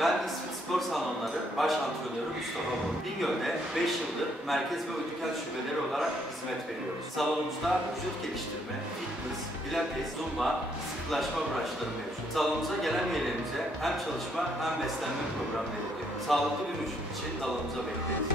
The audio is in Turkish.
Ben İsviçre Spor Salonları Baş Antrenörü Mustafa Bol. Bingöl'de 5 yıldır merkez ve Uydukent şubeleri olarak hizmet veriyoruz. Salonumuzda vücut geliştirme, fitness, pilates, zumba, sıkılaşma branşları mevcut. Salonumuza gelen üyelerimize hem çalışma hem beslenme programı veriliyor. Sağlıklı bir vücut için salonumuza bekleriz.